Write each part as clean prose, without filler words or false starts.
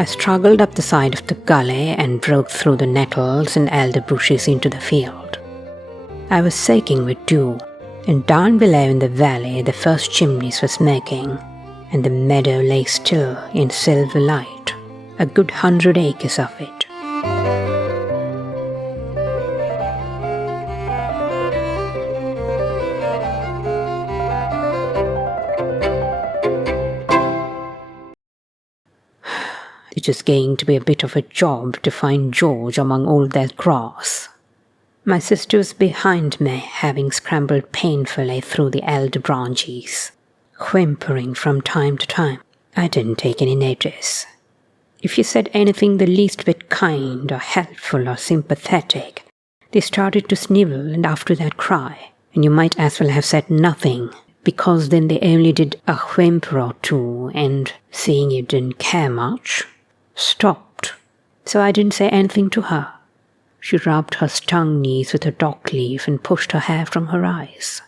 I struggled up the side of the gully and broke through the nettles and elder bushes into the field. I was soaking with dew, and down below in the valley the first chimneys were smoking, and the meadow lay still in silver light, a good 100 acres of it. It was going to be a bit of a job to find George among all that grass. My sister was behind me, having scrambled painfully through the elder branches, whimpering from time to time. I didn't take any notice. If you said anything the least bit kind or helpful or sympathetic, they started to snivel and after that cry, and you might as well have said nothing, because then they only did a whimper or two, and seeing you didn't care much, stopped. So I didn't say anything to her. She rubbed her stung knees with a dock leaf and pushed her hair from her eyes.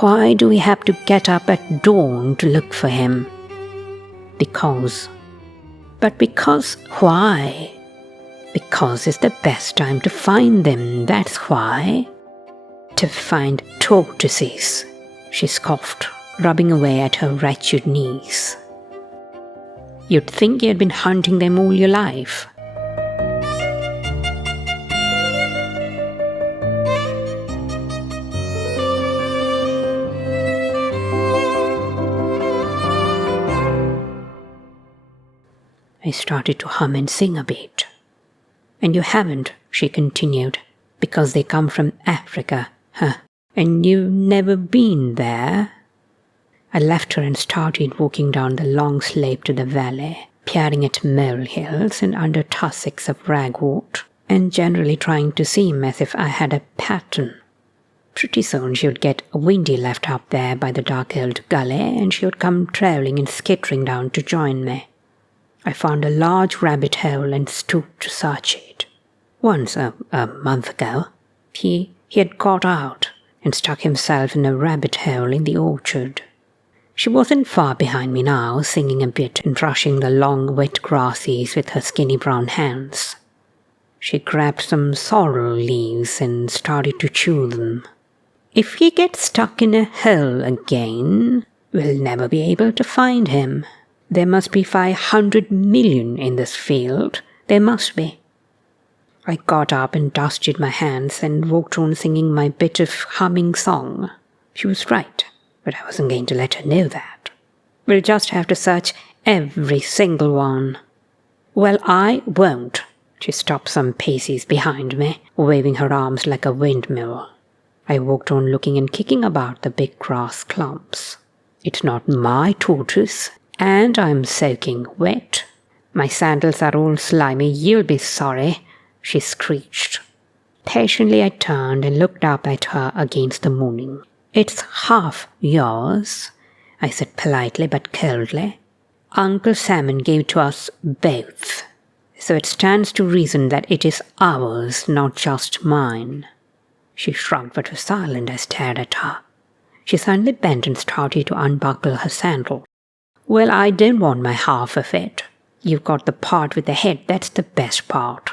Why do we have to get up at dawn to look for him? Because. But because why? Because it's the best time to find them, that's why. To find tortoises, she scoffed, rubbing away at her wretched knees. You'd think you'd been hunting them all your life. I started to hum and sing a bit. And you haven't, she continued, because they come from Africa, huh? And you've never been there? I left her and started walking down the long slope to the valley, peering at molehills and under tussocks of ragwort, and generally trying to seem as if I had a pattern. Pretty soon she would get windy left up there by the dark old gully, and she would come trailing and skittering down to join me. I found a large rabbit hole and stooped to search it. Once, a month ago, he had got out and stuck himself in a rabbit hole in the orchard. She wasn't far behind me now, singing a bit and brushing the long wet grasses with her skinny brown hands. She grabbed some sorrel leaves and started to chew them. If he gets stuck in a hole again, we'll never be able to find him. There must be 500 million in this field. There must be. I got up and dusted my hands and walked on singing my bit of humming song. She was right, but I wasn't going to let her know that. We'll just have to search every single one. Well, I won't. She stopped some paces behind me, waving her arms like a windmill. I walked on looking and kicking about the big grass clumps. It's not my tortoise. And I'm soaking wet. My sandals are all slimy, you'll be sorry, she screeched. Patiently I turned and looked up at her against the morning. It's half yours, I said politely but coldly. Uncle Salmon gave to us both, so it stands to reason that it is ours, not just mine. She shrugged but was silent. I stared at her. She suddenly bent and started to unbuckle her sandal. Well, I don't want my half of it. You've got the part with the head, that's the best part.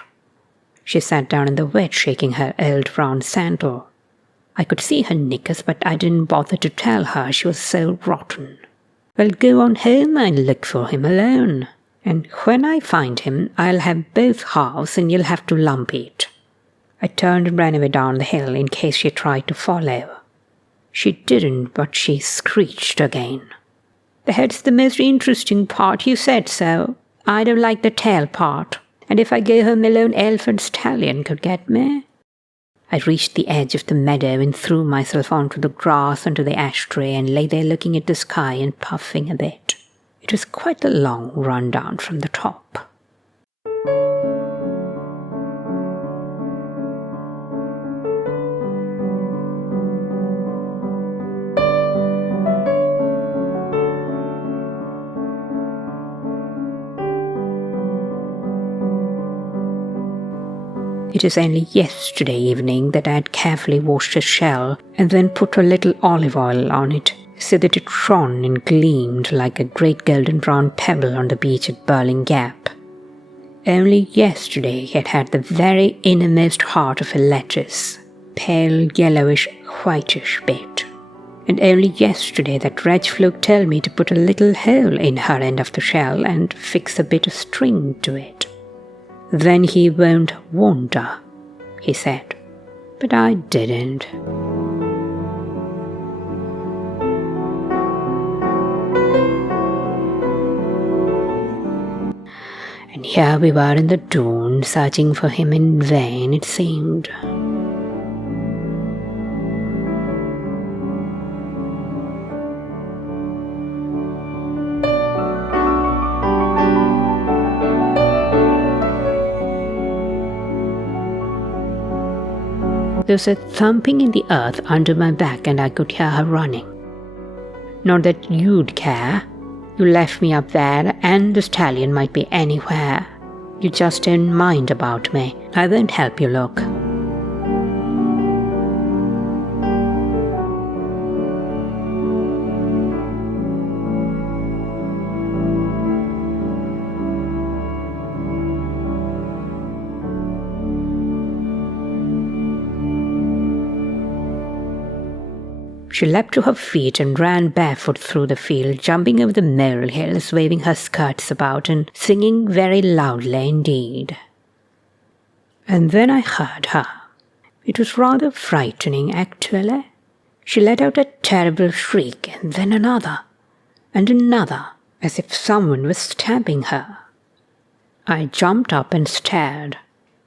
She sat down in the wet, shaking her old brown sandal. I could see her knickers, but I didn't bother to tell her, she was so rotten. Well, go on home and look for him alone. And when I find him, I'll have both halves and you'll have to lump it. I turned and ran away down the hill in case she tried to follow. She didn't, but she screeched again. The head's the most interesting part, you said so. I don't like the tail part, and if I go home alone, elf and stallion could get me. I reached the edge of the meadow and threw myself onto the grass under the ash tree and lay there looking at the sky and puffing a bit. It was quite a long run down from the top. It is only yesterday evening that I had carefully washed a shell and then put a little olive oil on it, so that it shone and gleamed like a great golden brown pebble on the beach at Burling Gap. Only yesterday it had the very innermost heart of a lettuce, pale yellowish whitish bit. And only yesterday that Reg Fluke told me to put a little hole in her end of the shell and fix a bit of string to it. Then he won't wonder, he said. But I didn't. And here we were in the dawn, searching for him in vain, it seemed. There was a thumping in the earth under my back and I could hear her running. Not that you'd care. You left me up there and the stallion might be anywhere. You just don't mind about me. I won't help you look. She leapt to her feet and ran barefoot through the field, jumping over the molehills, waving her skirts about and singing very loudly indeed. And then I heard her. It was rather frightening, actually. She let out a terrible shriek, and then another, and another, as if someone was stabbing her. I jumped up and stared.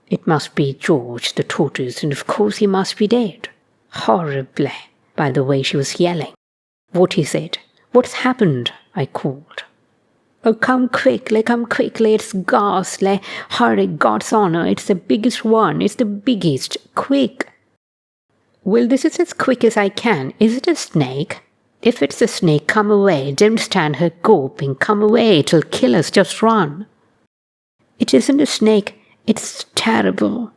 It must be George, the tortoise, and of course he must be dead. Horribly. By the way she was yelling. What is it? What's happened? I called. Oh, come quickly, it's ghastly. Hurry, God's honour, it's the biggest one, it's the biggest. Quick. Well, this is as quick as I can. Is it a snake? If it's a snake, come away. Don't stand her gawping. Come away, it'll kill us, just run. It isn't a snake, it's terrible.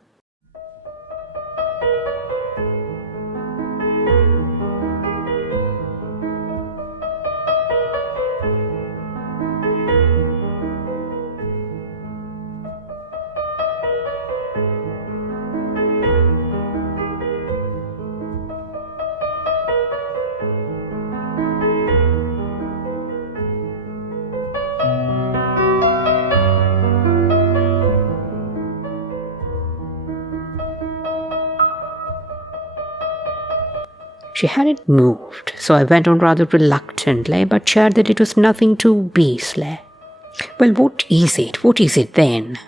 She hadn't moved, so I went on rather reluctantly, but shared that it was nothing too beastly. Well, what is it? What is it then?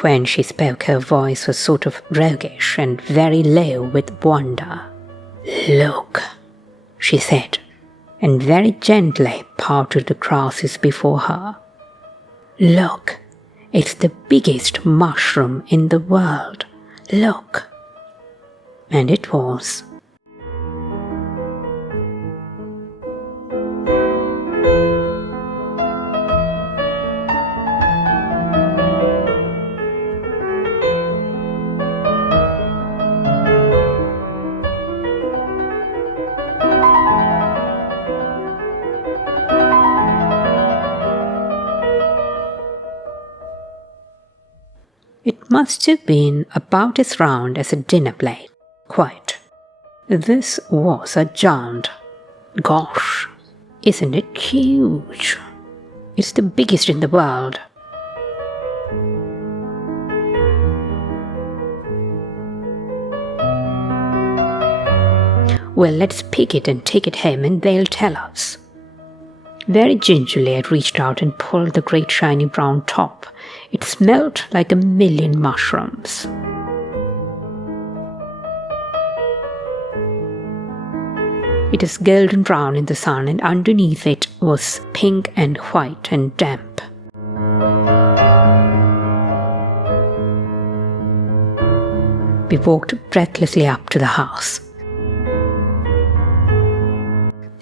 When she spoke, her voice was sort of roguish and very low with wonder. Look, she said, and very gently parted the grasses before her. Look, it's the biggest mushroom in the world. Look. And it was. It must have been about as round as a dinner plate. Quite. This was a giant. Gosh, isn't it huge? It's the biggest in the world. Well, let's pick it and take it home and they'll tell us. Very gingerly I reached out and pulled the great shiny brown top. It smelled like a million mushrooms. It is golden brown in the sun, and underneath it was pink and white and damp. We walked breathlessly up to the house.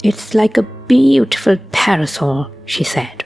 It's like a beautiful parasol, she said.